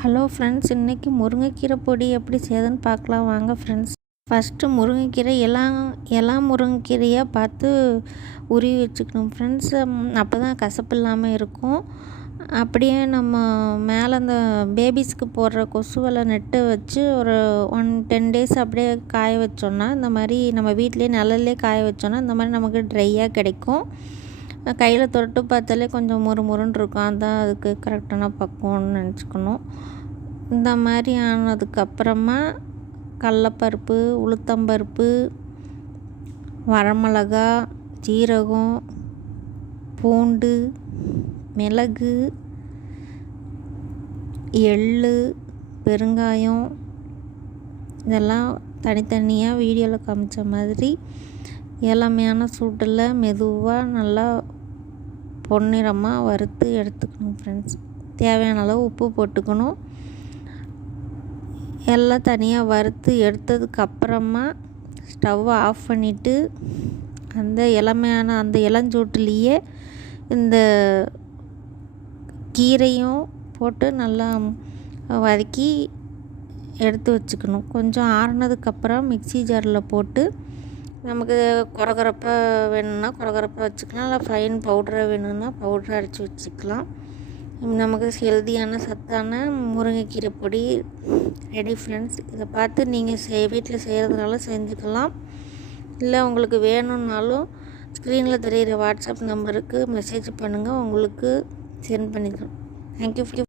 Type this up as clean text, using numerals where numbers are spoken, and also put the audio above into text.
Hello friends, இன்றைக்கி முருங்கைக்கீரை பொடி எப்படி செய்யுதுன்னு பார்க்கலாம் வாங்க ஃப்ரெண்ட்ஸ். ஃபஸ்ட்டு முருங்கைக்கீரை எல்லாம் முருங்கைக்கீரையாக பார்த்து உருவி வச்சுக்கணும் ஃப்ரெண்ட்ஸ். அப்போ தான் கசப்பு இல்லாமல் இருக்கும். அப்படியே நம்ம மேலே அந்த பேபிஸ்க்கு போடுற கொசுவலை நெட்டு வச்சு ஒரு 10 டேஸ் அப்படியே காய வச்சோன்னா, இந்த மாதிரி நம்ம வீட்டிலே நிழல்லே காய வச்சோன்னா இந்த மாதிரி நமக்கு ட்ரையாக கிடைக்கும். கையில் தொட்டு பார்த்தாலே கொஞ்சம் முறுமுறுன்னு இருக்கும். அதுதான் அதுக்கு கரெக்டான பக்குவம்னு நினச்சிக்கணும். இந்த மாதிரி ஆனதுக்கப்புறமா கடலப்பருப்பு, உளுத்தம்பருப்பு, வரமிளகா, ஜீரகம், பூண்டு, மிளகு, எள், பெருங்காயம் இதெல்லாம் தனித்தனியாக வீடியோவில் காமிச்ச மாதிரி இளமையான சூட்டில் மெதுவாக நல்லா பொன்னிறமாக வறுத்து எடுத்துக்கணும் ஃப்ரெண்ட்ஸ். தேவையான அளவு உப்பு போட்டுக்கணும். எல்லாம் தனியாக வறுத்து எடுத்ததுக்கப்புறமா ஸ்டவ்வை ஆஃப் பண்ணிவிட்டு அந்த இளமையான அந்த இளஞ்சூட்டுலேயே இந்த கீரையும் போட்டு நல்லா வதக்கி எடுத்து வச்சுக்கணும். கொஞ்சம் ஆறுனதுக்கப்புறம் மிக்ஸி ஜாரில் போட்டு நமக்கு கொரகொரப்பாக வேணும்னா கொரகொரப்பாக வச்சுக்கலாம், இல்லை ஃபைன் பவுடராக வேணும்னா பவுடரை அரைச்சி வச்சுக்கலாம். நமக்கு ஹெல்தியான சத்தான முருங்கைக்கீரை பொடி ரெடி ஃப்ரெண்ட்ஸ். இதை பார்த்து நீங்கள் வீட்டில் செய்கிறதுனால செஞ்சுக்கலாம். இல்லை உங்களுக்கு வேணும்னாலும் ஸ்க்ரீனில் தெரிகிற வாட்ஸ்அப் நம்பருக்கு மெசேஜ் பண்ணுங்கள், உங்களுக்கு சென்ட் பண்ணிக்கலாம். தேங்க்யூ.